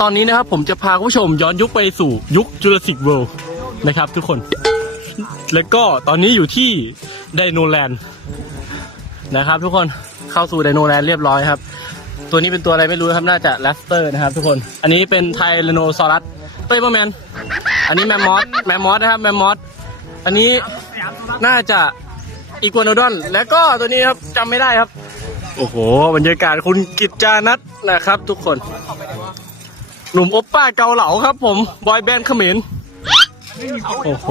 ตอนนี้นะครับผมจะพาคุณผู้ชมย้อนยุคไปสู่ยุคจูราสสิกเวิลด์นะครับ ทุกคน แล้วก็ตอนนี้อยู่ที่ไดโนแลนด์นะครับ ทุกคนเข้าสู่ไดโนแลนด์เรียบร้อยครับ ตัวนี้เป็นตัวอะไรไม่รู้ครับน่าจะแรสเตอร์นะครับ ทุกคน อันนี้เป็นไทแรโนซอรัสเต้ยเบอร์แมน อันนี้แมมมอสแมมมอสนะครับแมมมอสอันนี้น่าจะอีกัวโนดอน แล้วก็ตัวนี้ครับจำไม่ได้ครับ โอ้โห บรรยากาศคุณกิจจานัทนะครับ ทุกคน หนุ่มโอปป้าเกาเหลาครับผมบอยแบนด์เขมรโอ้โห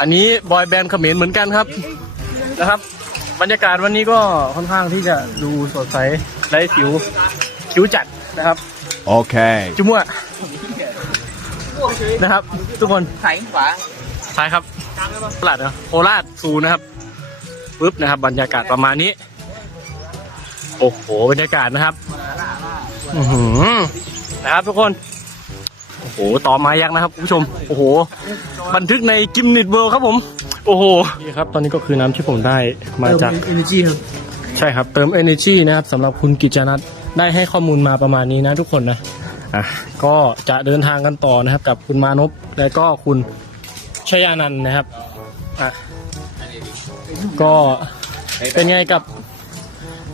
อันนี้บอยแบนด์เขมรเหมือนกันครับนะครับ บรรยากาศวันนี้ก็ค่อนข้างที่จะดูสดใสไร้สิวคิ้วจัดนะครับ Okay. จุมั่วนะครับ ทุกคนสายขวาซ้ายครับตลาดนะโคราชซูนะครับปึ๊บนะครับ บรรยากาศประมาณนี้ โอ้โห บรรยากาศนะครับ อือหือ นะครับทุกคน โอ้โห ต่อไม้ยักษ์นะครับคุณผู้ชม โอ้โห บันทึกในกิมนิดเวิร์ครับผม โอ้โห นี่ครับ ตอนนี้ก็คือน้ำที่ผมได้มาจาก เอเนจีครับ ใช่ครับ เติม energy นะครับสำหรับคุณกิจนัทได้ให้ข้อมูลมาประมาณนี้นะทุกคนนะ อะ ก็จะเดินทางกันต่อนะครับ กับคุณมานพและก็คุณชยานันท์นะครับ อะ ก็เป็นไงกับ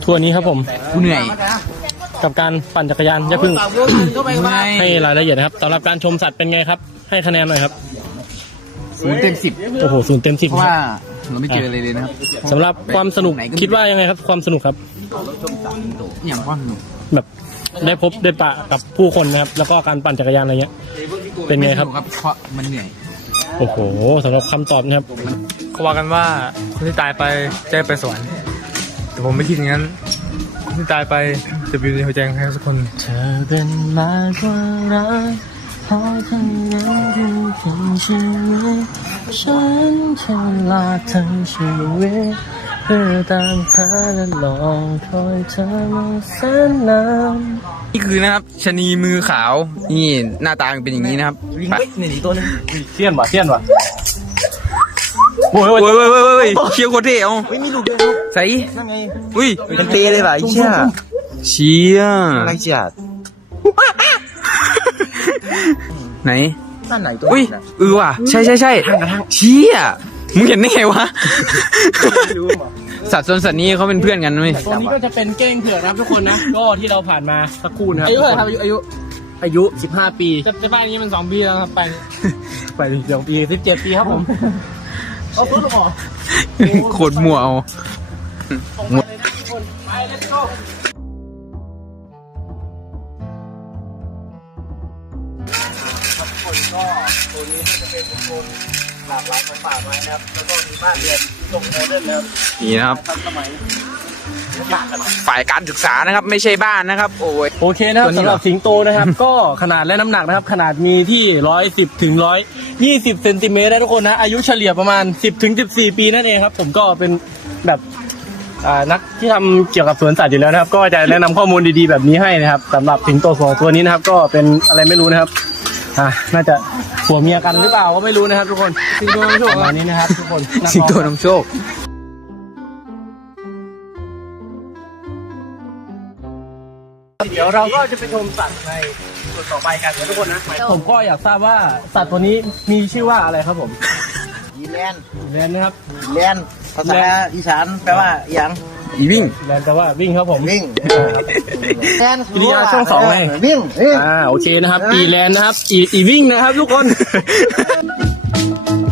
ทัวร์นี้ครับผม กูเหนื่อย กับการปั่นจักรยานอย่าเพึ่งเหนื่อยให้รายละเอียดนะครับสำหรับการชมสัตว์เป็นไงครับ ให้คะแนนหน่อยครับศูนย์เต็มสิบโอ้โหศูนย์เต็มสิบเพราะว่าเราไม่เจออะไรเลยนะครับสำหรับความสนุกคิดว่ายังไงครับ ความสนุกครับ อย่างว่าหนูแบบได้พบได้ปะกับผู้คนนะครับ แล้วก็การปั่นจักรยานอะไรเงี้ย เป็นไงครับม่สนุกเพราะมันเหนื่อย โอ้โหสำหรับคำตอบนะครับ เขาว่ากันว่าคนที่ตายไปจะได้ไปสวรรค์แต่ผมไม่คิดอย่างนั้น คนที่ตายไป จะอยู่ในหัวใจของใครสักคน เธอเป็นมากกว่ารักเพราะเธอนั้นคือเป็นชีวิตฉันใช้เวลาทั้งชีวิตเพื่อตามหาและลองคอยเธอมาแสนนานนี่คือนะครับชะนีมือขาว นี่หน้าตามันเป็นอย่างนี้นะครับไปนี่นี่ตัวนึงเสี้ยนว่ะเสี้ยนว่ะโอ้ยโอ้ยโอ้ยโอ้ยโอ้ยเชียวโคตรเท่เอาไม่มีลูกเลยใส่อุ้ยมันเปเลยป่ะไอ้เชี่ย เชียอะไรเชี่ยไหนด้านไหนตัวอุ้ยน่ะเออว่ะ ใช่ใช่ใช่เชียมึงเห็นได้ไงวะสัตว์ส่วนสัตว์นี้เขาเป็นเพื่อนกันไหมตัวนี้ก็จะเป็นเก้งเผือกนะครับทุกคนนะ ก็ที่เราผ่านมาสักครู่นะครับอายุเท่าไหร่ครับอายุอายุอายุ 15 ปีจะจะบ้านนี้มันสองปีแล้วครับไปไปสองปี17 ปีครับผมเอาตัวลงออกโคตรมัวเอาส่งมาเลยนะทุกคนไป let's go ครับทุกคนก็ตัวนี้ก็จะเป็นโซนหลากหลายของป่าไม้นะครับ แล้วก็มีบ้านเรือนทรงโมเดิร์นนะครับนี่นะครับ ทันสมัยฝ่ายการศึกษานะครับ ไม่ใช่บ้านนะครับ โอ้ย โอเคนะครับตัวนี้สำเหหรอรับสิงโตนะครับ ก็ขนาดและน้ำหนักนะครับ ขนาดมีที่110ถึง120เซนติเมตรนะทุกคนนะ อายุเฉลี่ยประมาณ10ถึง14ปีนั่นเองครับ ผมก็เป็นแบบอ่านักที่ทำเกี่ยวกับสวนสัตว์อยู่แล้วนะครับ ก็จะแนะนำข้อมูลดีๆแบบนี้ให้นะครับสำหรับสิงโตสองตัวนี้นะครับ ก็เป็นอะไรไม่รู้นะครับ อ่าน่าจะผัวเมียกันหรือเปล่าก็ไม่รู้นะครับทุกคนสิงโตประมาณนี้นะครับทุกคนนักสิงร้อโตนำโชค เดี๋ยวเราก็จะไปชมสัตว์ในส่วนต่อไปกันนะทุกคนนะผมก็อยากทราบว่าสัตว์ตัวนี้มีชื่อว่าอะไรครับผมอีแลนด์แลนนะครับอีแลนด์ภาษาอีสานแปลว่าอหยัง อีวิ่งแลนแต่ว่าวิ่งครับผมวิ่งแลนด์กิริยาช่องสองไงเวิ่งวิ่งอ่าโอเคนะครับ อีแลนนะครับ อีอีวิ่งนะครับทุกคนเ